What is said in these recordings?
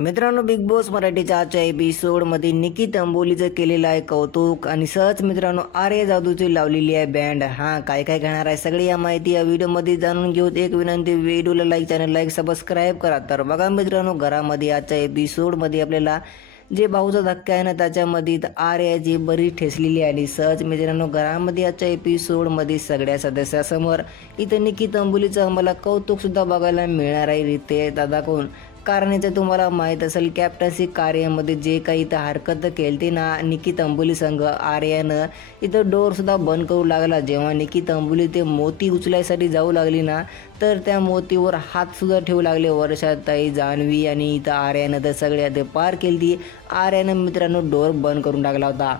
मित्रांनो, big boss मराठीच्या आजच्या एपिसोडमध्ये निकी तंबोलीचं केलेलं आहे कौतुक आणि सहज मित्रांनो आर्या जादूची लावलेली आहे बँड. काय काय घेणार आहे सगळी या माहिती या व्हिडिओमध्ये जाणून घेऊत. एक विनंती, व्हिडिओला लाईक, चॅनल लाईक, सबस्क्राईब करा. तर बघा मित्रांनो, घरामध्ये आजच्या एपिसोडमध्ये आपल्याला जे भाऊचा धक्का आहे ना त्याच्यामध्ये आर्याची बरी ठेसलेली आहे आणि सहज मित्रांनो घरामध्ये आजच्या एपिसोडमध्ये सगळ्या सदस्यासमोर इथं निकी तंबोलीचं आम्हाला कौतुकसुद्धा बघायला मिळणार आहे रितेश दादाकडून. कारण इथं तुम्हाला माहीत असेल कॅप्टन्सी कार्यामध्ये जे काही इथं हरकत केली ना निकी तंबोली संघ आर्यानं इथं डोअरसुद्धा बंद करू लागला. जेव्हा निकी तंबोली ते मोती उचलायसाठी जाऊ लागली ना तर त्या मोतीवर हातसुद्धा ठेवू लागले वर्षाताई, जान्हवी आणि इथं आर्यानं तर सगळ्या ते पार केली. आर्यानं मित्रांनो डोअर बंद करून टाकला होता.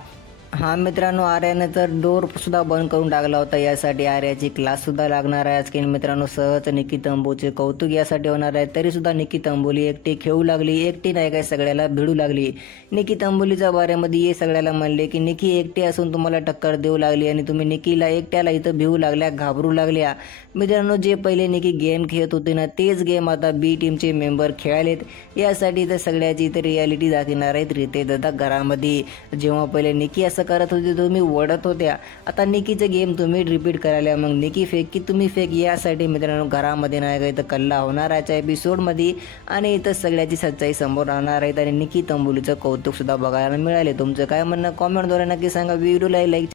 मित्रांनो, आर्यानं तर डोअरसुद्धा बंद करून टाकला होता. यासाठी आर्याची क्लाससुद्धा लागणार आहे. आज मित्रांनो सहज निकी तंबोलीचे कौतुक यासाठी होणार आहे. तरीसुद्धा निकी तंबोली एकटी खेळू लागली, एकटी नाही काय सगळ्याला भिडू लागली. निकी तंबोलीच्या बाऱ्यामध्ये हे सगळ्याला म्हणले की निकी एकटी असून तुम्हाला टक्कर देऊ लागली आणि तुम्ही निकीला एकट्याला इथं भिवू लागल्या, घाबरू लागल्या. मित्रांनो, जे पहिले निकी गेम खेळत होते ना तेच गेम आता बी टीमचे मेंबर खेळालेत. यासाठी इथं सगळ्याची इथं रियालिटी दाखवणार आहेत रितेश दादा घरामध्ये. जेव्हा पहिले निकी असं करत होते तुम्ही वडत होत्या, आता निकीचं गेम तुम्ही रिपीट करायला. मग निकी फेक की तुम्ही फेक, यासाठी मित्रांनो घरामध्ये नाही का इथं कल्ला होणार आहे एपिसोडमध्ये आणि इथं सगळ्याची सच्चाई समोर राहणार आहेत आणि निकी तंबोलीचं कौतुकसुद्धा बघायला मिळाले. तुमचं काय म्हणणं कॉमेंटद्वारे नक्की सांगा. व्हिडिओला लाईक